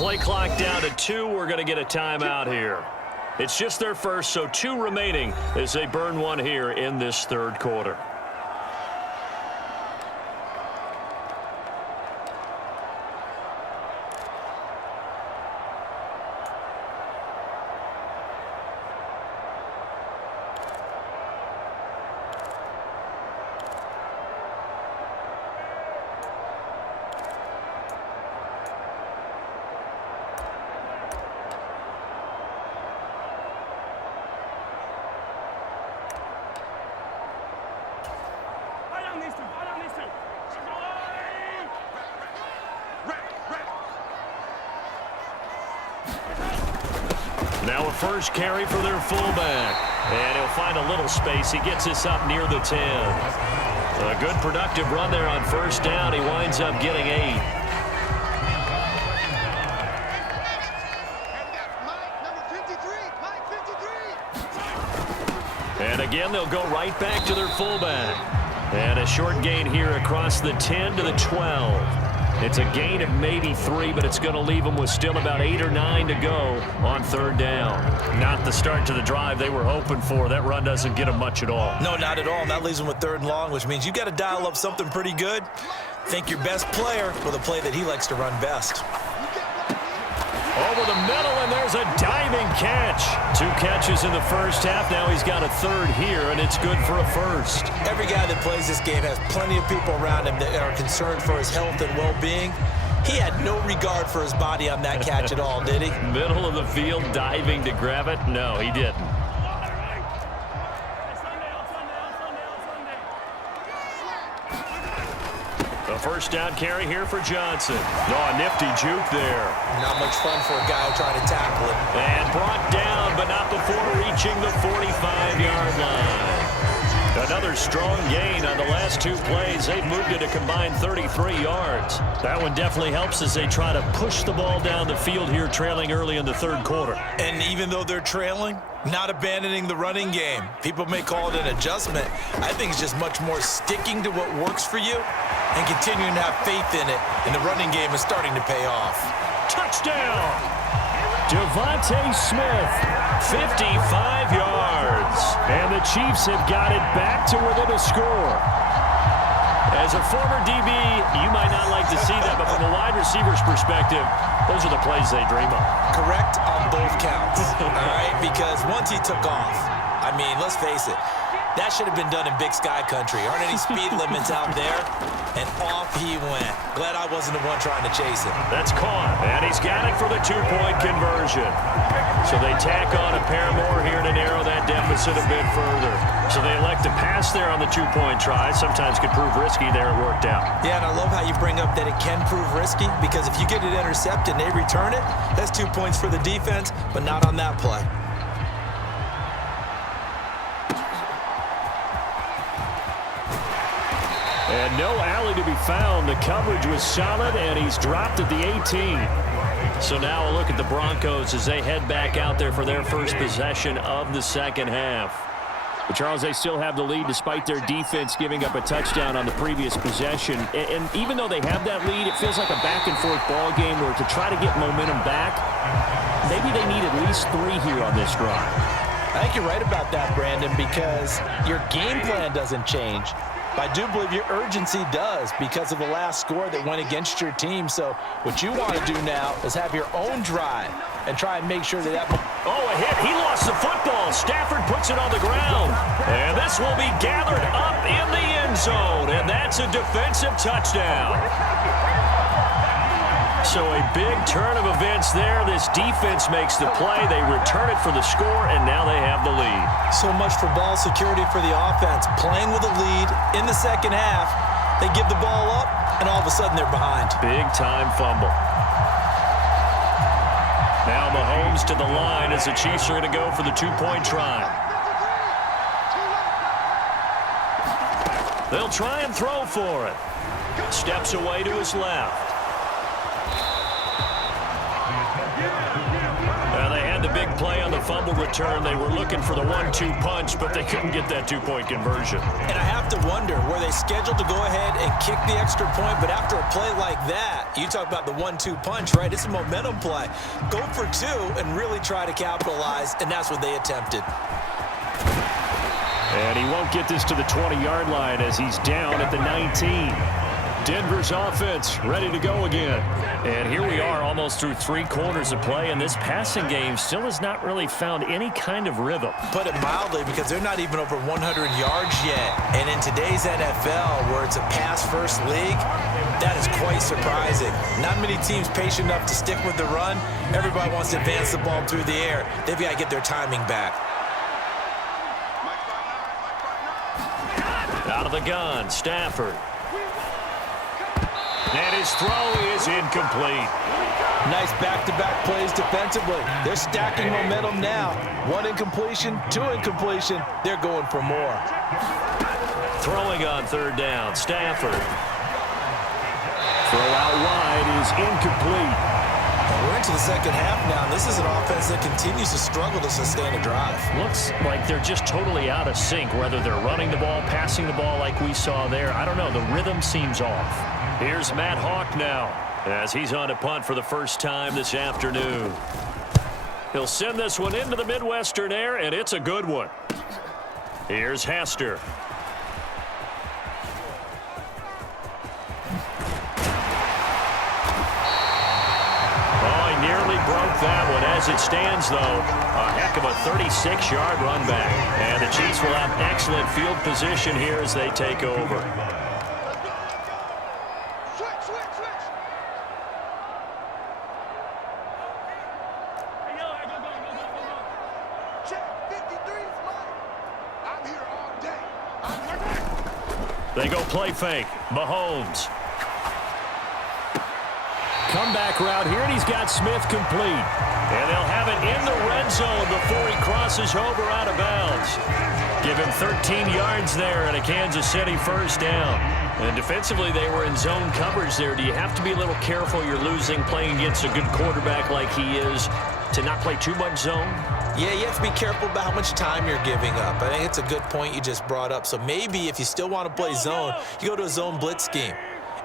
Play clock down to 2. We're going to get a timeout here. It's just their first, so 2 remaining as they burn one here in this third quarter. Now a first carry for their fullback. And he'll find a little space. He gets this up near the 10. A good productive run there on first down. He winds up getting 8. And again, they'll go right back to their fullback. And a short gain here across the 10 to the 12. It's a gain of maybe 3, but it's going to leave them with still about 8 or 9 to go on third down. Not the start to the drive they were hoping for. That run doesn't get them much at all. No, not at all. And that leaves them with third and long, which means you got to dial up something pretty good. Think your best player with a play that he likes to run best. Over the middle, and there's a diving catch. 2 catches in the first half. Now he's got a third here, and it's good for a first. Every guy that plays this game has plenty of people around him that are concerned for his health and well-being. He had no regard for his body on that catch at all, did he? Middle of the field, diving to grab it? No, he didn't. A first down carry here for Johnson. Oh, a nifty juke there. Not much fun for a guy trying to tackle it. And brought down, but not before reaching the 45-yard line. Another strong gain on the last 2 plays. They've moved it a combined 33 yards. That one definitely helps as they try to push the ball down the field here, trailing early in the third quarter. And even though they're trailing, not abandoning the running game. People may call it an adjustment. I think it's just much more sticking to what works for you and continuing to have faith in it. And the running game is starting to pay off. Touchdown! Devontae Smith, 55 yards. And the Chiefs have got it back to within a score. As a former DB, you might not like to see that, but from a wide receiver's perspective, those are the plays they dream of. Correct on both counts, all right? Because once he took off, I mean, let's face it, that should have been done in Big Sky Country. Aren't any speed limits out there? And off he went. Glad I wasn't the one trying to chase him. That's caught, and he's got it for the 2-point conversion. So they tack on a pair more here to narrow that deficit a bit further. So they elect to pass there on the 2-point try. Sometimes could prove risky. There it worked out. Yeah, and I love how you bring up that it can prove risky, because if you get it intercepted and they return it, that's 2 points for the defense, but not on that play. And no alley to be found. The coverage was solid, and he's dropped at the 18. So now a look at the Broncos as they head back out there for their first possession of the second half. But Charles, they still have the lead despite their defense giving up a touchdown on the previous possession. And even though they have that lead, it feels like a back-and-forth ball game where to try to get momentum back, maybe they need at least 3 here on this drive. I think you're right about that, Brandon, because your game plan doesn't change. I do believe your urgency does because of the last score that went against your team. So what you want to do now is have your own drive and try and make sure that Oh, a hit. He lost the football. Stafford puts it on the ground. And this will be gathered up in the end zone. And that's a defensive touchdown. So a big turn of events there. This defense makes the play. They return it for the score, and now they have the lead. So much for ball security for the offense. Playing with a lead in the second half, they give the ball up, and all of a sudden they're behind. Big-time fumble. Now Mahomes to the line as the Chiefs are going to go for the 2-point try. They'll try and throw for it. Steps away to his left. They had the big big play on the fumble return. They were looking for the 1-2 punch, but they couldn't get that two-point conversion. And I have to wonder, were they scheduled to go ahead and kick the extra point? But after a play like that, you talk about the 1-2 punch, right? It's a momentum play. Go for two and really try to capitalize, and that's what they attempted. And he won't get this to the 20-yard line as he's down at the 19. Denver's offense ready to go again. And here we are almost through 3 quarters of play, and this passing game still has not really found any kind of rhythm. Put it mildly, because they're not even over 100 yards yet. And in today's NFL, where it's a pass-first league, that is quite surprising. Not many teams patient enough to stick with the run. Everybody wants to advance the ball through the air. They've got to get their timing back. Out of the gun, Stafford. And his throw is incomplete. Nice back-to-back plays defensively. They're stacking momentum now. 1 incompletion, 2 incompletion. They're going for more. Throwing on 3rd down, Stafford. Throw out wide is incomplete. We're into the second half now, and this is an offense that continues to struggle to sustain a drive. Looks like they're just totally out of sync, whether they're running the ball, passing the ball like we saw there. I don't know. The rhythm seems off. Here's Matt Hawk now as he's on to punt for the first time this afternoon. He'll send this one into the Midwestern air, and it's a good one. Here's Hester. Broke that one. As it stands, though, a heck of a 36-yard run back. And the Chiefs will have excellent field position here as they take over. They go play fake. Mahomes. Comeback route here, and he's got Smith complete. And they'll have it in the red zone before he crosses over out of bounds. Give him 13 yards there and a Kansas City first down. And defensively, they were in zone coverage there. Do you have to be a little careful? You're losing playing against a good quarterback like he is to not play too much zone? Yeah, you have to be careful about how much time you're giving up. I think it's a good point you just brought up. So maybe if you still want to play zone, you go to a zone blitz scheme.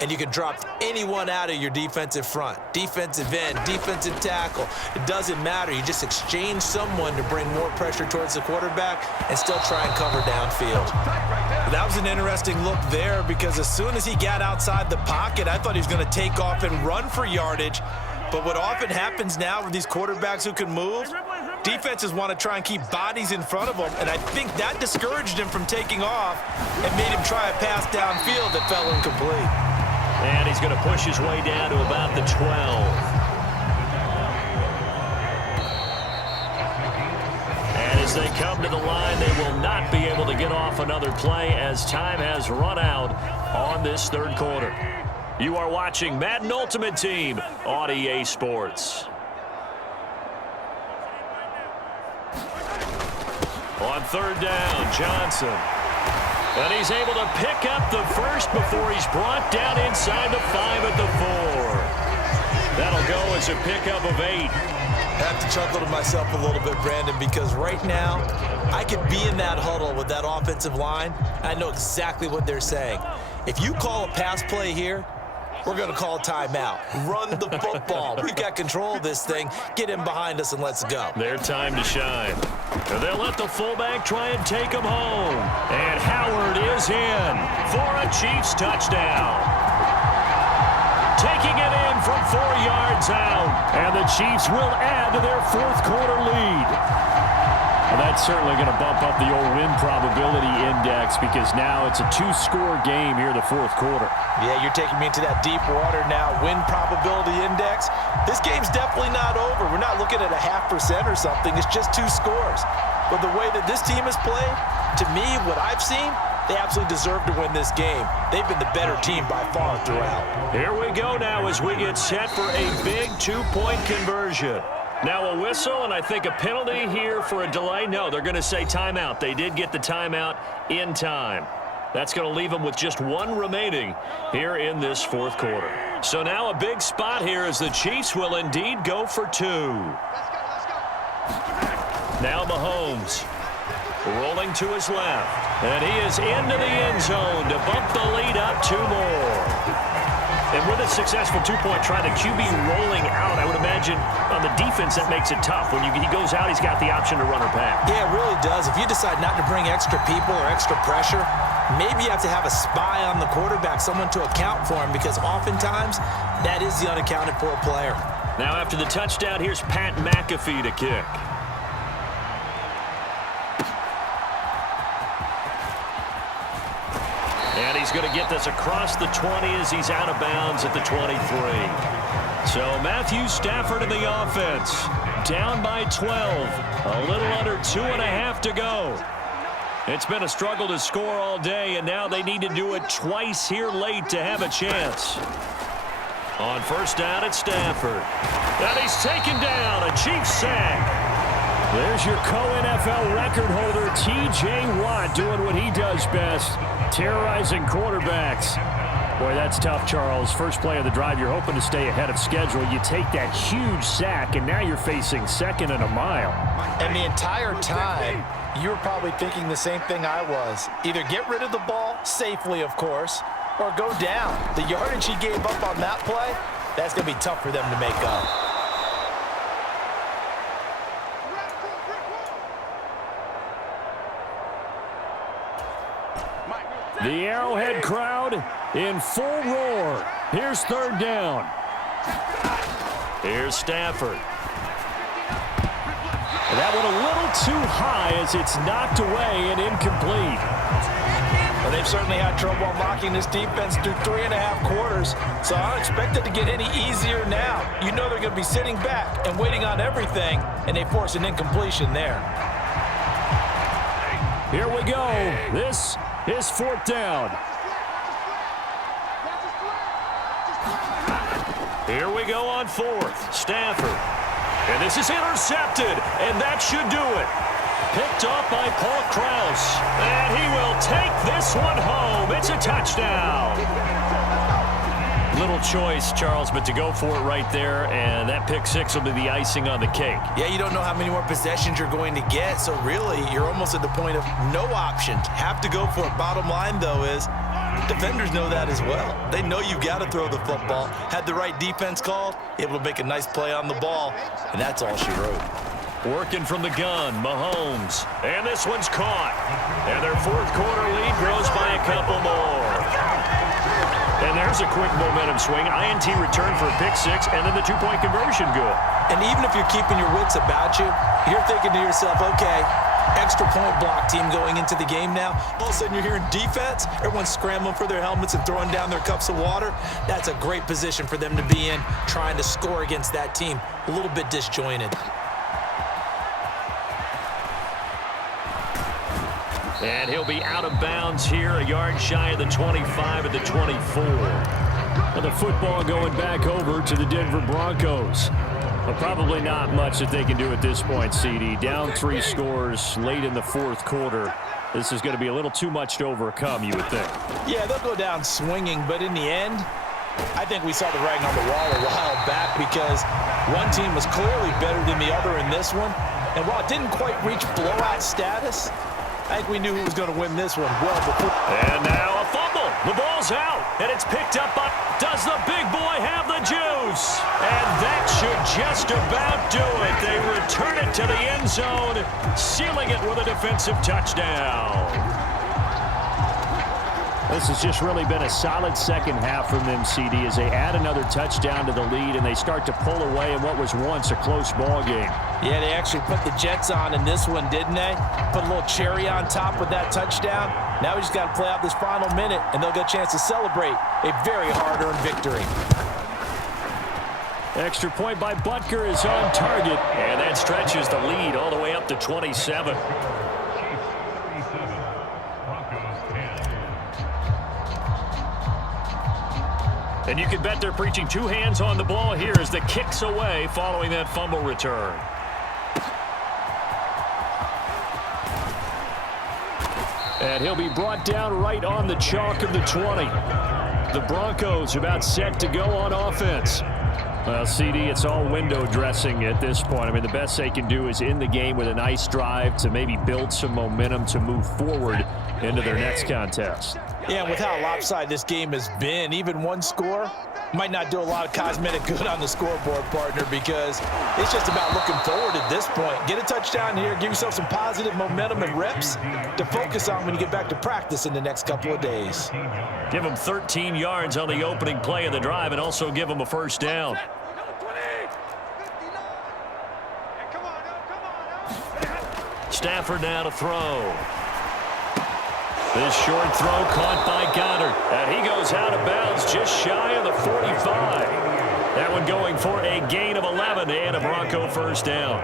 And you can drop anyone out of your defensive front. Defensive end, defensive tackle. It doesn't matter. You just exchange someone to bring more pressure towards the quarterback and still try and cover downfield. That was an interesting look there, because as soon as he got outside the pocket, I thought he was going to take off and run for yardage. But what often happens now with these quarterbacks who can move, defenses want to try and keep bodies in front of them, and I think that discouraged him from taking off and made him try a pass downfield that fell incomplete. And he's going to push his way down to about the 12. And as they come to the line, they will not be able to get off another play as time has run out on this 3rd quarter. You are watching Madden Ultimate Team on EA Sports. On 3rd down, Johnson. And he's able to pick up the first before he's brought down inside the 5 at the 4. That'll go as a pickup of 8. I have to chuckle to myself a little bit, Brandon, because right now I could be in that huddle with that offensive line. I know exactly what they're saying. If you call a pass play here, we're going to call a timeout. Run the football. We've got control of this thing. Get him behind us and let's go. Their time to shine. And they'll let the fullback try and take him home. And Howard is in for a Chiefs touchdown. Taking it in from 4 yards out. And the Chiefs will add to their 4th quarter lead. And that's certainly going to bump up the old win probability index, because now it's a 2-score game here in the 4th quarter. Yeah, you're taking me into that deep water now. Win probability index. This game's definitely not over. We're not looking at a 0.5% or something. It's just 2 scores. But the way that this team has played, to me, what I've seen, they absolutely deserve to win this game. They've been the better team by far throughout. Here we go now as we get set for a big 2-point conversion. Now a whistle, and I think a penalty here for a delay. No, they're going to say timeout. They did get the timeout in time. That's going to leave them with just 1 remaining here in this 4th quarter. So now a big spot here as the Chiefs will indeed go for 2. Now Mahomes rolling to his left. And he is into the end zone to bump the lead up 2 more. And with a successful two-point try, the QB rolling out, I would imagine on the defense that makes it tough. When he goes out, he's got the option to run or pass. Yeah, it really does. If you decide not to bring extra people or extra pressure, maybe you have to have a spy on the quarterback, someone to account for him, because oftentimes that is the unaccounted for player. Now after the touchdown, here's Pat McAfee to kick. And he's going to get this across the 20 as he's out of bounds at the 23. So Matthew Stafford in the offense, down by 12, a little under 2.5 to go. It's been a struggle to score all day, and now they need to do it twice here late to have a chance. On first down, it's Stafford. And he's taken down, a Chiefs sack. There's your co-NFL record holder, T.J. Watt, doing what he does best, terrorizing quarterbacks. Boy, that's tough, Charles. First play of the drive, you're hoping to stay ahead of schedule. You take that huge sack, and now you're facing 2nd and a mile. And the entire time, you were probably thinking the same thing I was. Either get rid of the ball, safely, of course, or go down. The yardage he gave up on that play, that's going to be tough for them to make up. The Arrowhead crowd in full roar. Here's 3rd down. Here's Stafford. And that one a little too high as it's knocked away and incomplete. Well, they've certainly had trouble unlocking this defense through 3.5 quarters, so I don't expect it to get any easier now. You know they're going to be sitting back and waiting on everything, and they force an incompletion there. Here we go. This is 4th down. Here we go on 4th. Stafford. And this is intercepted, and that should do it. Picked off by Paul Krause. And he will take this one home. It's a touchdown. Little choice, Charles, but to go for it right there, and that pick 6 will be the icing on the cake. Yeah, you don't know how many more possessions you're going to get, so really you're almost at the point of no options. Have to go for it. Bottom line, though, is defenders know that as well. They know you've got to throw the football. Had the right defense called, able to make a nice play on the ball, and that's all she wrote. Working from the gun, Mahomes. And this one's caught. And their 4th quarter lead grows by a couple more. And there's a quick momentum swing. INT return for a pick 6, and then the 2-point conversion good. And even if you're keeping your wits about you, you're thinking to yourself, okay, extra point block team going into the game now. All of a sudden you're hearing defense. Everyone's scrambling for their helmets and throwing down their cups of water. That's a great position for them to be in, trying to score against that team. A little bit disjointed. And he'll be out of bounds here, a yard shy of the 25 at the 24. And the football going back over to the Denver Broncos. But probably not much that they can do at this point, CD. Down 3 scores late in the 4th quarter. This is going to be a little too much to overcome, you would think. Yeah, they'll go down swinging, but in the end, I think we saw the writing on the wall a while back because one team was clearly better than the other in this one. And while it didn't quite reach blowout status, I think we knew who was going to win this one well before. And now a fumble. The ball's out, and it's picked up by... Does the big boy have the juice? And that should just about do it. They return it to the end zone, sealing it with a defensive touchdown. This has just really been a solid second half from them, CD, as they add another touchdown to the lead and they start to pull away in what was once a close ball game. Yeah, they actually put the Jets on in this one, didn't they? Put a little cherry on top with that touchdown. Now we just got to play out this final minute, and they'll get a chance to celebrate a very hard-earned victory. Extra point by Butker is on target, and that stretches the lead all the way up to 27. And you can bet they're preaching 2 hands on the ball here as the kick's away following that fumble return. And he'll be brought down right on the chalk of the 20. The Broncos about set to go on offense. Well, CD, it's all window dressing at this point. I mean, the best they can do is in the game with a nice drive to maybe build some momentum to move forward into their next contest. Yeah, with how lopsided this game has been, even one score might not do a lot of cosmetic good on the scoreboard, partner, because it's just about looking forward at this point. Get a touchdown here, give yourself some positive momentum and reps to focus on when you get back to practice in the next couple of days. Give them 13 yards on the opening play of the drive and also give them a first down. Stafford now to throw. This short throw caught by Goddard. And he goes out of bounds just shy of the 45. That one going for a gain of 11 and a Bronco first down.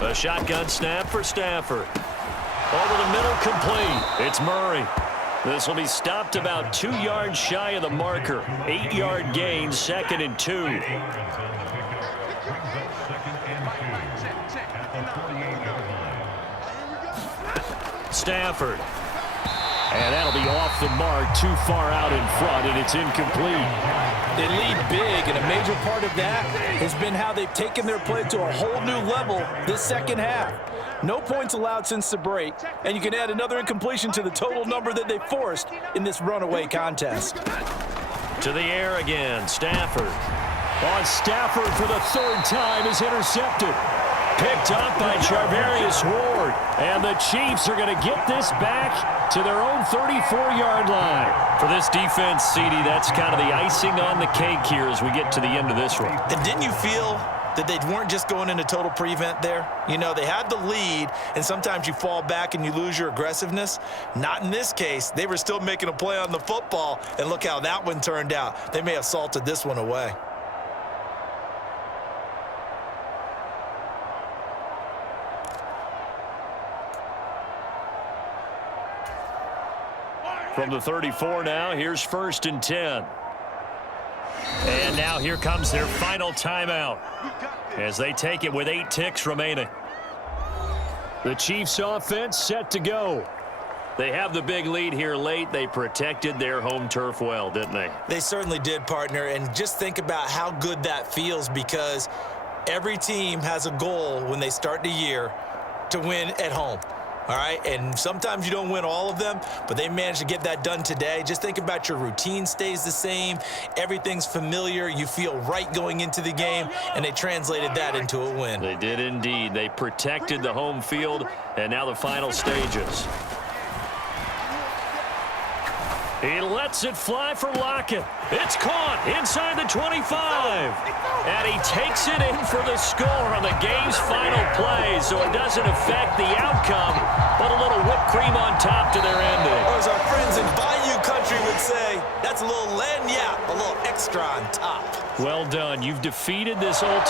A shotgun snap for Stafford. Over the middle, complete. It's Murray. This will be stopped about 2 yards shy of the marker. 8-yard gain, 2nd and 2. Stafford. And that'll be off the mark, too far out in front, and it's incomplete. They lead big, and a major part of that has been how they've taken their play to a whole new level this second half. No points allowed since the break, and you can add another incompletion to the total number that they forced in this runaway contest. To the air again, Stafford. On Stafford for the 3rd time is intercepted. Picked up by Charvarius Ward. And the Chiefs are going to get this back to their own 34-yard line. For this defense, CD, that's kind of the icing on the cake here as we get to the end of this one. And didn't you feel that they weren't just going into total prevent there? You know, they had the lead, and sometimes you fall back and you lose your aggressiveness. Not in this case. They were still making a play on the football, and look how that one turned out. They may have salted this one away. From the 34 now, here's 1st and 10. And now here comes their final timeout as they take it with 8 ticks remaining. The Chiefs offense set to go. They have the big lead here late. They protected their home turf well, didn't they? They certainly did, partner. And just think about how good that feels, because every team has a goal when they start the year to win at home. All right, and sometimes you don't win all of them, but they managed to get that done today. Just think about your routine stays the same. Everything's familiar. You feel right going into the game, and they translated that into a win. They did indeed. They protected the home field, and now the final stages. He lets it fly for Lockett. It's caught inside the 25. And he takes it in for the score on the game's final play. So it doesn't affect the outcome, but a little whipped cream on top to their ending. Or as our friends in Bayou Country would say, that's a little lagniappe, a little extra on top. Well done. You've defeated this ultimate